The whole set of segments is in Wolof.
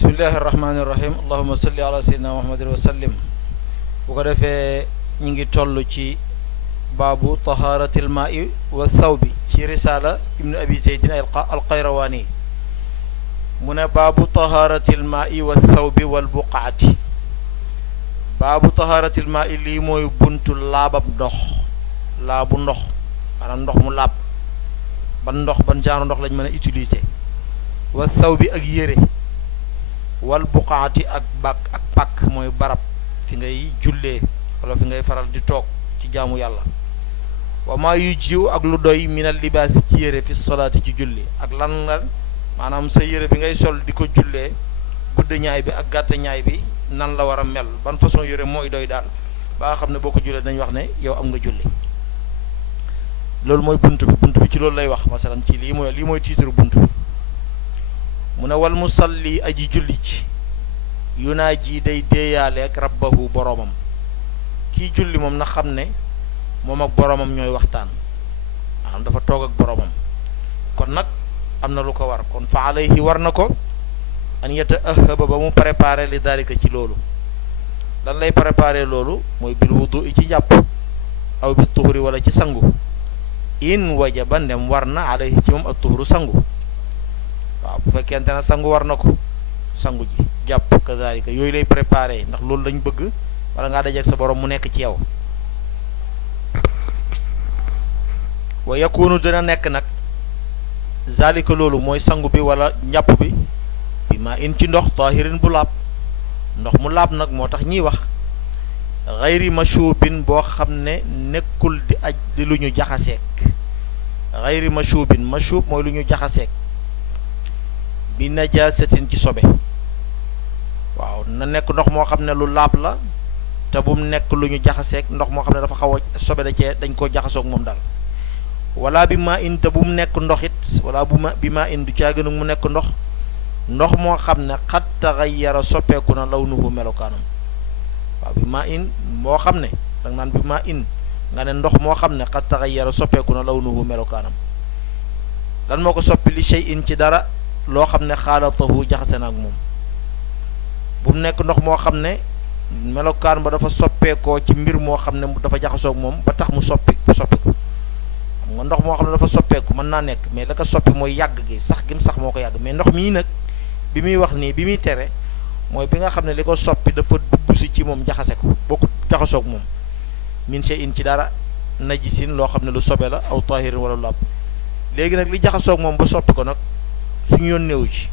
bismillahi irrahmani irrahim allahuma salli ala sayyidina muhammadin wa sallim bu ko defee ñi ngi toll ci baabu taharatil ma'i wa thawbi ci risala ibn abi zeyd al-Qayrawani mu ne baabu taharatil ma'i wa thawbi wal buqaati baabu taharatil ma'i lii mooy buntu laabab ndox laabu ndox maanaam ndox mu laab ban ndox ban genre ndox lañ mën a utiliser wa thawbi ak yére wal buqaati ak pak mooy barab fi ngay jullee wala fi ngay faral di toog ci jaamu yàlla wa maa yu jiw ak lu doy minal libaasi ci yére fi solaati ci julli ak lan lan maanaam sa yére bi ngay sol di ko jullee gudd ñaay bi ak gàtt ñaay bi nan la war a mel ban façon yére mooy doy daal ba nga xam ne boo ko jullee dañ wax ne yow am nga julli loolu mooy bunt bi ci loolu lay wax masalan ci lii mooy tiitaru bunt bi mu ne wal musalli aji julli ci yunaaji day déeyaaleeg rabbahu boroomam kii julli moom na xam ne moom ak boroomam ñooy waxtaan maanaam dafa toog ak boroomam kon nag am na lu ko war kon fa alayhi war na ko an yataahaba ba mu préparé li dalika ci loolu lan lay préparé loolu mooy bil wudu ci jàpp aw bi tuhuri wala ci sangu in wajaba ndem war na alayhi ci moom ak tuhuru sangu waaw bu fekkente ne sangu war na ko sangu ji jàpp kazalika yooyu lay préparé ndax loolu lañ bëgg wala ngaa dajeeg sa borom mu nekk ci yow wa yakunu dina nekk nag zalika loolu mooy sangu bi wala njàpp bi bi ma in ci ndox tahirin bu laab ndox mu laab nag moo tax ñiy wax xayri mashubin boo xam ne nekkul di aj di lu ñu jaxaseek xayri mashubin mashub mooy lu ñu jaxaseek bi najaasatin ci sobe waaw na nekk ndox moo xam ne lu laab la te bu mu nekk lu ñu jaxaseek ndox moo xam ne dafa xaw a sobe da cee dañ koo jaxasoog moom daal wala bi maa in te bu mu nekk ndox it wala bi maa in du caa gën mu nekk ndox moo xam ne xat taxayyara soppeeku na lawnuhu melokaanam waaw bi maa in moo xam ne danga naan bi maa in nga ne ndox moo xam ne xat taxayyara soppeeku na lawnuhu melokaanam lan moo ko soppi li shay'in ci dara loo xam ne xaalatahu jaxase na ak moom bu mu nekk ndox moo xam ne melokaan ba dafa soppeekoo ci mbir moo xam ne dafa jaxasoog moom ba tax mu soppiku xam nga ndox moo xam ne dafa soppeeku mën naa nekk mais la ko soppi mooy yàgg gi sax moo ko yàgg mais ndox mii nag bi muy wax nii bi muy tere mooy bi nga xam ne li ko soppi dafa dugg si ci moom jaxase ko bokku jaxasoog moom min shay'in ci dara najisin loo xam ne lu sobe la aw tahirin wala lu laab léegi nag li jaxasoog moom ba soppi ko nag suñu yoon néew ci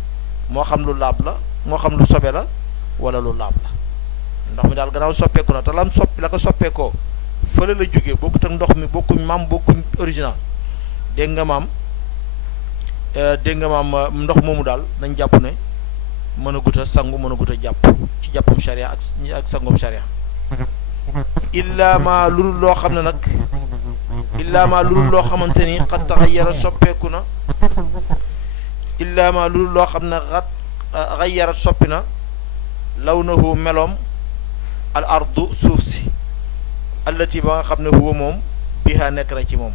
moo xam lu laab la moo xam lu sobe la wala lu laab la ndox mi daal gannaaw soppeeku na te lam soppi la ko soppeekoo fële la jógee bokkut ak ndox mi bokkuñ original dégg nga maam ndox moomu daal nañ jàpp ne mën a gut a sangu mën a gut a jàpp ci jàppam sharia ak sangum sharia illaa ma lu dul loo xam ne nag illaa ma lu dul loo xamante ni xat taxayyara soppeeku na illaa ma lu dul loo xam ne xat xayyara soppi na lawnahu meloom al ardu suuf si allati ba nga xam ne huwa moom biha nekk na ci moom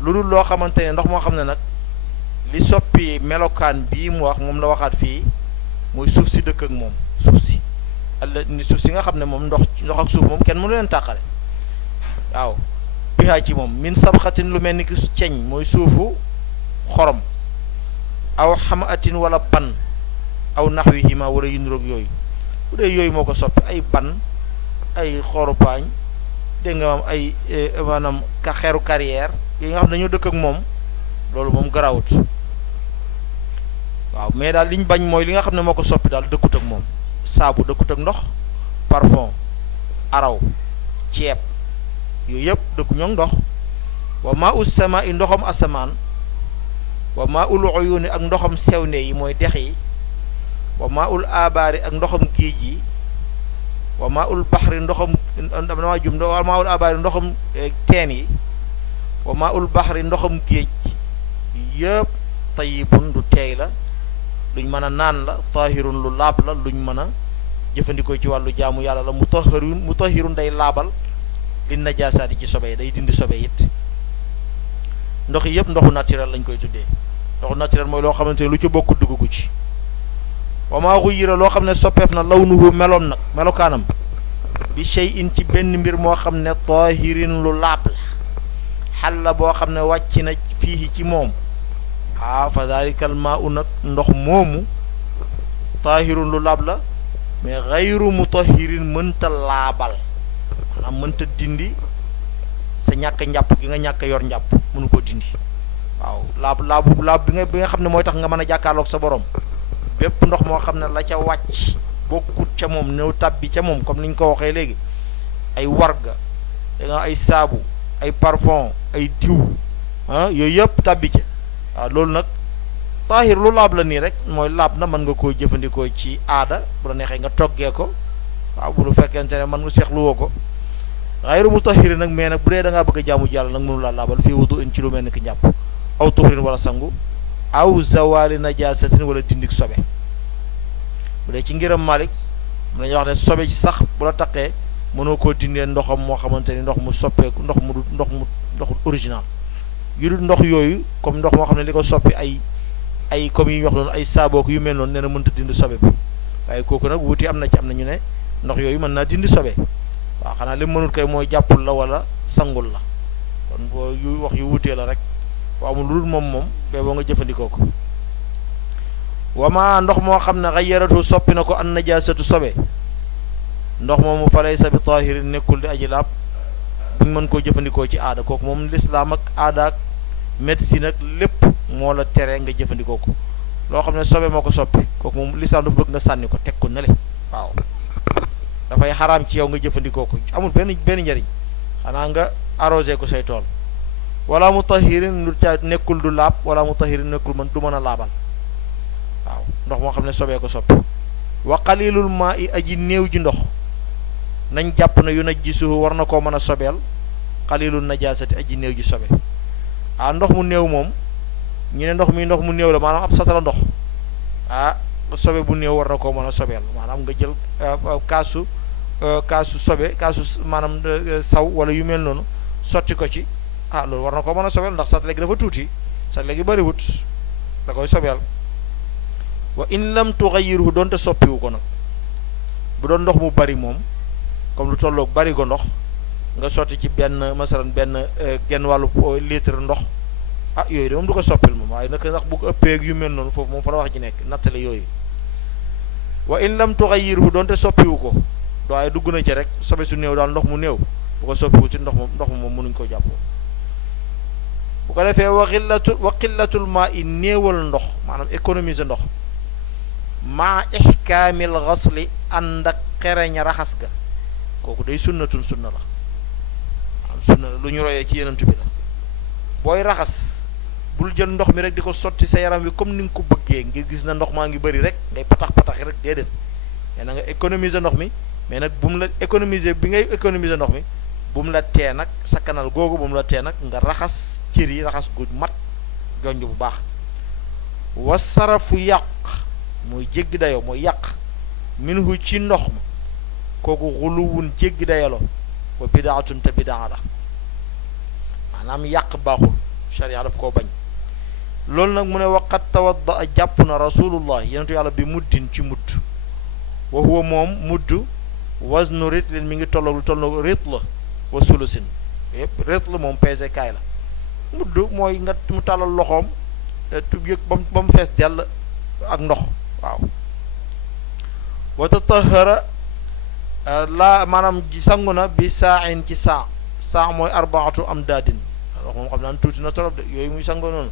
lu dul loo xamante ne ndox moo xam ne nag li soppi melokaan bii mu wax moom la waxaat fii muy suuf si dëkk ak moom suuf si ni suuf si nga xam ne moom ndox ak suuf moom kenn mënu leen tàqale waaw biha ci moom min sabxatin lu mel ni ki ceñ mooy suufu xorom aw xamaatin wala ban aw naxwihima wala yu niroog yooyu bu dee yooyu moo ko soppi ay ban ay xorupaañ dégg nga maam ay maanaam xeeru carrière yi nga xam ne dañoo dëkk ak moom loolu moom garawut waaw mais daal liñ bañ mooy li nga xam ne moo ko soppi daal dëkkut ak moom saabu dëkkut ak ndox parfum araw ceeb yooyu yëpp dëkku ñoom ndox wa maa ul sama i ndoxam asamaan wa maa ul uyuni ak ndoxam sewnde yi mooy dex yi wa maa ul abaari ak ndoxam géej yi wa maa ul baxri ndoxam damaa jum wa maa ul abaari ndoxam teen yi wa maa ul baxri ndoxam géej yëpp tayyibun du teey la luñ mën a naan la tahirun lu laab la luñ mën a jëfandikoo ci wàllu jaamu yàlla la mutahharun day laabal li najaasaati ci sobe day dindi sobe it ndox yëpp ndoxu naturel lañ koy tuddee ndoxu naturel mooy loo xamante ne lu ci bokk dugg ci wa maa xuyyira loo xam ne soppeef na lawnuhu meloom nag melokaanam bi shay'in ci benn mbir moo xam ne taahirin lu laab la xal la boo xam ne wàcc na fii ci moom fa daalikal maa u nag ndox moomu taahirun lu laab la mais xayru mutahirin mënta laabal maanaam mënta dindi sa ñàkk njàpp gi nga ñàkk yor njàpp mënu ko dindi waaw laab bi nga xam ne mooy tax nga mën a jàkkaarloog sa borom bépp ndox moo xam ne la ca wàcc bokkut ca moom ñëw tàbbi ca moom comme ni ñu ko waxee léegi ay warga da nga ay saabu ay parfum ay diw yooyu yëpp tàbbi ca waaw loolu nag taahir lu laab la nii rek mooy laab na mën nga koo jëfandikoo ci aada bu la neexee nga toggee ko waaw bu lu fekkente ne mën nga seexlu woo ko xayru mutahhirin nag mais nag bu dee da ngaa bëgg a jaamu jàll nag mënu laa laabal fii wudu in ci lu mel ni ki njàpp aw tuxrin wala sangu aw zawali najaasatin wala dindik sobe bu dee ci ngiram Malik mu la ñuy wax ne sobe ci sax bu la taqee mënoo koo dindee ndoxam moo xamante ni ndox mu soppeeku ndox original yu dul ndox yooyu comme ndox moo xam ne li ko soppi ay comme yi ñu wax noonu ay saabook yu mel noonu nee na mënta dindi sobe bi waaye kooku nag wuti am na ci am na ñu ne ndox yooyu mën naa dindi sobe waaw xanaa li mënul kay mooy jàppul la wala sangul la kon boo yu wax yu wutee la rek waaw amul lu dul moom ba boo nga jëfandikoo ko wama ndox moo xam ne xayyaratu soppi na ko an najaasatu sobe ndox moomu falay sa bi taahirin nekkul di aji laab buñ mën koo jëfandikoo ci aada kooku moom lislaam ak aada ak médecine ak lépp moo la tere nga jëfandikoo ko loo xam ne sobe moo ko soppi kooku moom lislaam dafa bëgg nga sànni ko teg ko nale waaw dafay xaraam ci yow nga jëfandikoo ko amul benn njariñ xanaa nga arrosé ko say tool wala mutahirin lu ca nekkul du laab wala mutahirin nekkul du mën a laabal waaw ndox moo xam ne sobee ko soppi wa qalilul maa i aji néew ji ndox nañ jàpp na yu najjisuhu war na koo mën a sobeel qalilul najaasati aji néew ji sobe ndox mu néew moom ñu ne ndox mu néew la maanaam ab satala ndox sobe bu néew war na koo mën a sobeel maanaam nga jël kaasu sobe kaasu maanaam saw wala yu mel noonu sotti ko ci loolu war na koo mën a sobeel ndax satale gi dafa tuuti satale gi bëriwut da koy sobeel wa in lam tughayyiruhu doonte soppiwu ko nag bu doon ndox mu bari moom comme lu tolloog bari go ndox nga sotti ci benn masalan benn genn wàllu litre ndox yooyu de moom du ko soppil moom waaye nag ndax bu ko ëppee yu mel noonu foofu moom fa la wax ji nekk nattale yooyu wa in lam tughayyiruhu doonte soppiwu ko waaye dugg na ci rek sobe su néew daal ndox mu néew bu ko soppiwu ci ndox moom mënuñ ko jàppoo bu ko defee wa qillatul maa i néewal ndox maanaam économiser ndox maa ihkaamil ghasli ànd ak xereñ raxas ga kooku day sunna la maanaam sunna la lu ñu royee ci yenentu bi la booy raxas bul jël ndox mi rek di ko sotti sa yaram wi comme ni nga ko bëggee nga gis na ndox maa ngi bëri rek ngay patax rek déedéet mais na nga économiser ndox mi mais nag bu mu la économiser bi ngay économiser ndox mi bu mu la tee nag sa kanal googu bu mu la tee nag nga raxas cër yi raxas gu mat jonj bu baax wa sarafu yàq mooy jéggi dayoo mooy yàq minhu ci ndox ma kooku xuluwun jéggi dayaloo wa bidaatun te bidaa la maanaam yàq baaxul sharia daf koo bañ loolu nag mu ne waqat tawadda a jàpp na rasulullah yenentu yàlla bi muddin ci mudd wa huwa moom mudd waznu ritlin mi ngi tolloog lu tolloog ritl wa sulusin yëpp ritl moom pesé kaay la mudd mooy nga mu tàllal loxoom yëg ba mu fees dell ak ndox waaw wa tatahara maanaam sangu na bi saain ci saa mooy arbaatu am daadin wax moom xam naan tuuti na torop de yooyu muy sangoo noonu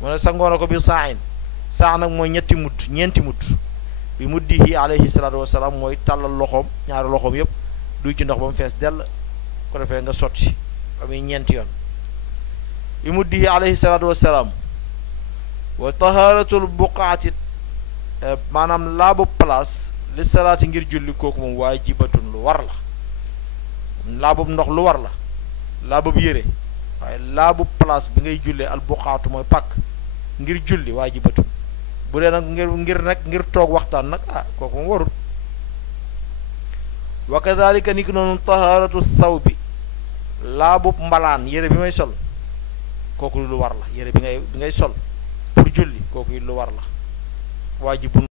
mu ne sangoo na ko bi saain nag mooy ñeenti mudd bi muddihi alayhi salaatu wasalaam mooy tàllal loxoom ñaari loxoom yëpp duy ci ndox ba mu fees dell ko defee nga sotti ba muy ñeenti yoon bi muddihi alayhi salaatu wasalaam wa taharatul buqaati maanaam laabu place li salaati ngir julli kooku moom waajibatun lu war la laabub ndox lu war la laabub yére waaye laabu place bi ngay jullee al buqaatu mooy pàkk ngir julli waajibatun bu dee nag ngir toog waxtaan nag kooku moom warul wa kadhalika ni ki noonu taharatu thawbi laabub mbalaan yére bi may sol kooku lu war la yére bi ngay sol pour julli kooku lu war la waajibun